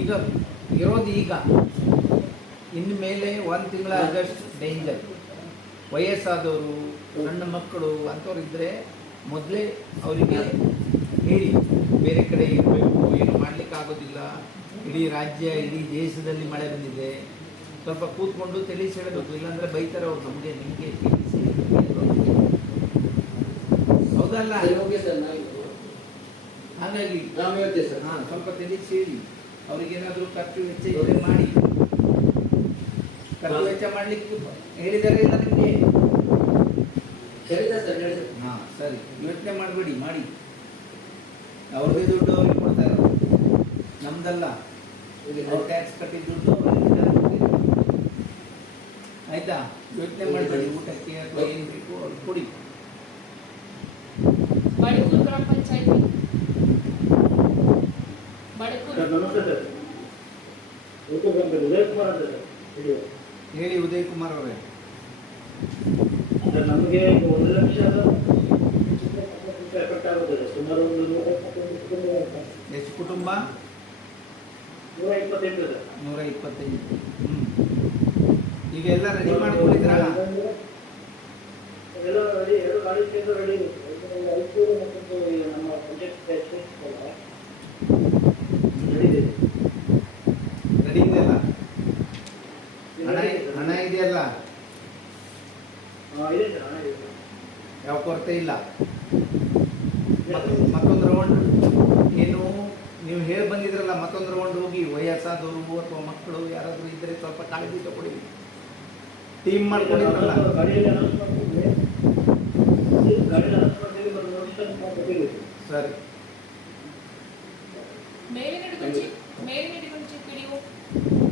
ಈಗ ಇರೋದು ಈಗ ಇನ್ನು ಮೇಲೆ ಒಂದು ತಿಂಗಳ ಆಗಸ್ಟ್ ಡೇಂಜರ್. ವಯಸ್ಸಾದವರು, ಸಣ್ಣ ಮಕ್ಕಳು ಅಂಥವ್ರು ಇದ್ದರೆ ಮೊದಲೇ ಅವರಿಗೆ ಹೇಳಿ ಬೇರೆ ಕಡೆ ಇರಬೇಕು, ಏನು ಮಾಡಲಿಕ್ಕಾಗೋದಿಲ್ಲ, ಇಡೀ ರಾಜ್ಯ ಇಡೀ ದೇಶದಲ್ಲಿ ಮಳೆ ಬಂದಿದೆ, ಸ್ವಲ್ಪ ಕೂತ್ಕೊಂಡು ತಿಳಿಸಿ ಹೇಳಬೇಕು. ಇಲ್ಲಾಂದರೆ ಬೈತಾರೆ ಅವ್ರು ನಮಗೆ, ನಿಮಗೆ ತಿಳಿಸಿ. ಹೌದಲ್ಲ? ಹಾಗಾಗಿ ಹಾಂ, ಸ್ವಲ್ಪ ತಿಳಿಸಿ ಹೇಳಿ. ಅವ್ರಿಗೇನಾದರೂ ಖರ್ಚು ವೆಚ್ಚ ಇದ್ದರೆ ಮಾಡಿ. ಖರ್ಚು ವೆಚ್ಚ ಮಾಡಲಿಕ್ಕೆ ಹೇಳಿದ್ದಾರೆ ಇಲ್ಲ ನಿಮಗೆ? ಹಾಂ ಸರಿ, ಯೋಚನೆ ಮಾಡಬೇಡಿ, ಮಾಡಿ. ಅವ್ರದೇ ದುಡ್ಡು ಅವ್ರಿಗೆ ಕೊಡ್ತಾರೆ, ನಮ್ದಲ್ಲ. ಅವ್ರು ಟ್ಯಾಕ್ಸ್ ಕಟ್ಟಿದ ದುಡ್ಡು ಅವ್ರಿಗೆ ಆಯ್ತಾ? ಯೋಚನೆ ಮಾಡಬೇಡಿ. ಊಟಕ್ಕೆ ಅಥವಾ ಏನು ಬೇಕು ಅವ್ರಿಗೆ ಕೊಡಿ. ಗ್ರಾಮ ಪಂಚಾಯತಿ ಹೇಳಿ ಉದಯ್ ಕುಮಾರ್ ಅವರೇ. ನಮಗೆ 1 ಲಕ್ಷದ ಎಫೆಕ್ಟ್ ಆಗುತ್ತದೆ. ಸುಮಾರು ಎಷ್ಟು ಕುಟುಂಬ? 125. 125. ಈಗ ಎಲ್ಲ ರೆಡಿ ಮಾಡ್ಕೊಂಡಿದ್ದೀರಾ? ಎಲ್ಲ ರೆಡಿ, 2 ಗಾಡಿ ರೆಡಿ. ಐದು ಮತ್ತು ನಮ್ಮ ಪ್ರಾಜೆಕ್ಟ್ ರೆಡಿ ಇದೆಯಲ್ಲ? ಹಣ ಇದೆಯಲ್ಲ? ಯಾವ ಕೊರತೆ ಇಲ್ಲ. ಮತ್ತೊಂದು ರೌಂಡ್ ಏನು ನೀವು ಹೇಳಿ ಬಂದಿದ್ರಲ್ಲ, ಮತ್ತೊಂದು ರೌಂಡ್ ಹೋಗಿ ವಯಸ್ಸಾದವರು ಅಥವಾ ಮಕ್ಕಳು ಯಾರಾದರೂ ಇದ್ದರೆ ಸ್ವಲ್ಪ ಕಾಳಜಿ ತಗೊಳ್ಳಿ. ಟೀಮ್ ಮಾಡ್ಕೊಂಡಿದ್ರಲ್ಲ. ಸರಿ.